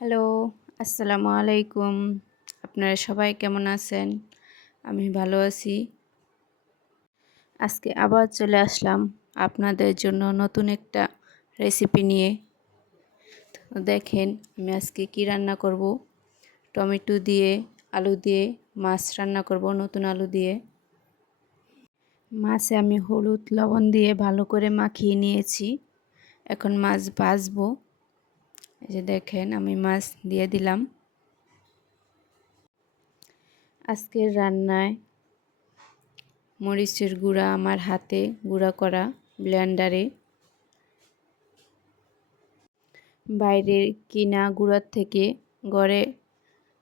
Hello, আসসালামু আলাইকুম। আপনারা সবাই কেমন আছেন? আমি ভালো আছি। আজকে আবার চলে আসলাম আপনাদের জন্য নতুন একটা রেসিপি নিয়ে। তো দেখেন আমি আজকে কি রান্না করব। টমেটো দিয়ে, আলু দিয়ে মাছ রান্না করব, নতুন আলু দিয়ে। মাছে আমি হলুদ লবণ দিয়ে ভালো করে মাখিয়ে নিয়েছি। এখন মাছ ভাজবো। এই যে দেখেন আমি মাছ দিয়ে দিলাম। আজকের রান্নায় মরিচের গুঁড়া আমার হাতে গুঁড়া করা ব্লেন্ডারে। বাইরের কিনা গুঁড়ার থেকে ঘরে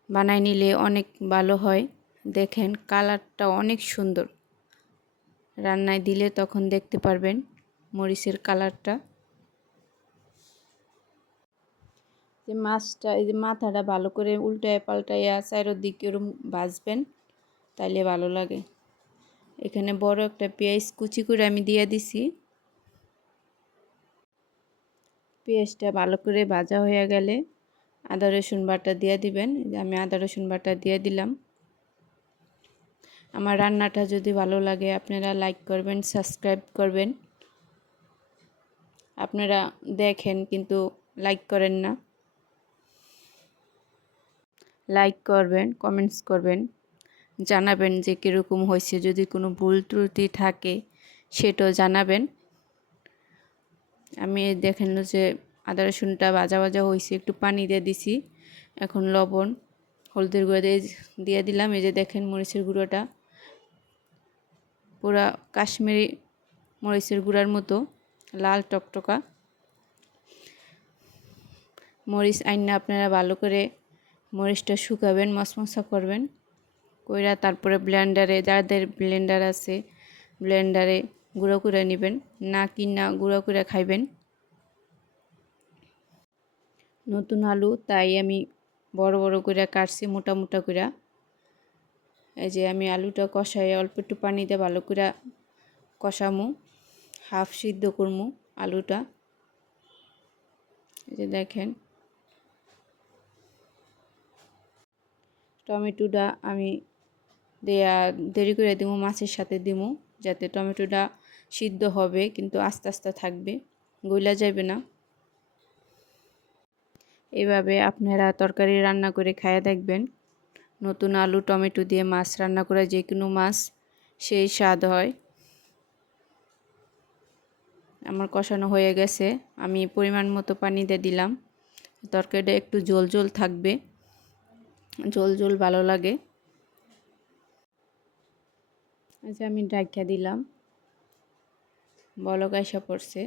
বানাই নিলে অনেক ভালো হয়। দেখেন কালারটা অনেক সুন্দর। রান্নায় দিলে তখন দেখতে পারবেন মরিচের কালারটা। যে মাছটা এই যে মাথাটা ভালো করে উল্টায় পাল্টাইয়া চারোদিকে এরকম ভাজবেন, তাইলে ভালো লাগে। এখানে বড় একটা পেঁয়াজ কুচি করে আমি দিয়ে দিছি। পেঁয়াজটা ভালো করে ভাজা হয়ে গেলে আদা রসুন বাটা দিয়ে দিবেন। আমি আদা রসুন বাটা দিয়ে দিলাম। আমার রান্নাটা যদি ভালো লাগে আপনারা লাইক করবেন, সাবস্ক্রাইব করবেন। আপনারা দেখেন কিন্তু লাইক করেন না। লাইক করবেন, কমেন্টস করবেন, জানাবেন যে কীরকম হয়েছে। যদি কোনো ভুল ত্রুটি থাকে সেটাও জানাবেন। আমি দেখেন যে আদা রসুনটা ভাজা ভাজা হয়েছে, একটু পানি দিয়ে দিছি। এখন লবণ হলদের গুঁড়ো দিয়ে দিলাম। এই যে দেখেন মরিচের গুঁড়োটা পুরা কাশ্মীরি মরিচের গুঁড়ার মতো লাল টকটকা। মরিচ আইনা আপনারা ভালো করে মরিচটা শুকাবেন, মশমশা করবেন কইরা তারপরে ব্লেন্ডারে, যাদের ব্লেন্ডার আছে ব্লেন্ডারে গুঁড়ো করে নেবেন, না কিনা গুঁড়ো করে খাইবেন। নতুন আলু তাই আমি বড় বড় করে কাটছি, মোটা মোটা করে। এই যে আমি আলুটা কষাই অল্প একটু পানি দিয়ে ভালো করে কষামু, হাফ সিদ্ধ করমু আলুটা। এই যে দেখেন টমেটোটা আমি দেরি করে দিব, মাছের সাথে দিব, যাতে টমেটোটা সিদ্ধ হবে কিন্তু আস্তে আস্তে থাকবে, গইলা যাবে না। এইভাবে আপনারা তরকারি রান্না করে খাইয়া দেখবেন। নতুন আলু টমেটো দিয়ে মাছ রান্না করে যে কোনো মাছ সেই স্বাদ হয়। আমার কষানো হয়ে গেছে, আমি পরিমাণ মতো পানি দিয়ে দিলাম। তরকারিটা একটু ঝোল ঝোল থাকবে, ঝোল ঝোল ভালো লাগে। আচ্ছা আমি ঢাকা দিলাম, বলক আইসা পড়ছে।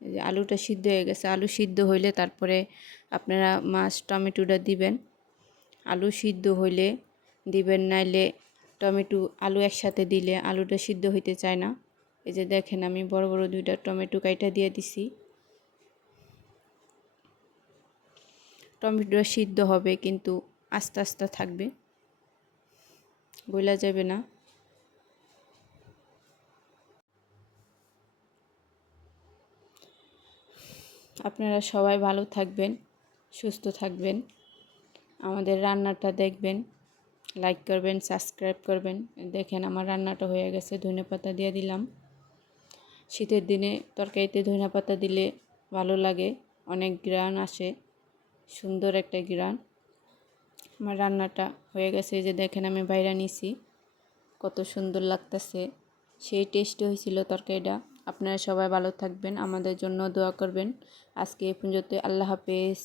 এই যে আলুটা সিদ্ধ হয়ে গেছে। আলু সিদ্ধ হইলে তারপরে আপনারা মাছ টমেটোটা দিবেন। আলু সিদ্ধ হইলে দিবেন, নাইলে টমেটো আলু একসাথে দিলে আলুটা সিদ্ধ হইতে চায় না। এই যে দেখেন আমি বড় বড় দুইটা টমেটো কাইটা দিয়ে দিছি। টমেটোটা সিদ্ধ হবে কিন্তু আস্তে আস্তে থাকবে, গলা যাবে না। আপনারা সবাই ভালো থাকবেন, সুস্থ থাকবেন, আমাদের রান্নাটা দেখবেন, লাইক করবেন, সাবস্ক্রাইব করবেন। দেখেন আমার রান্নাটা হয়ে গেছে, ধনেপাতা দিয়ে দিলাম। শীতের দিনে তরকারিতে ধনেপাতা দিলে ভালো লাগে, অনেক ঘ্রাণ আসে, সুন্দর একটা ঘ্রাণ। আমার রান্নাটা হয়ে গেছে। যে দেখেন আমি বাইরে নিছি, কত সুন্দর লাগতেছে, সেই টেস্টি হয়েছিল তরকারিটা। আপনারা সবাই ভালো থাকবেন, আমাদের জন্য দোয়া করবেন। আজকে এই পর্যন্ত, আল্লাহ হাফেজ।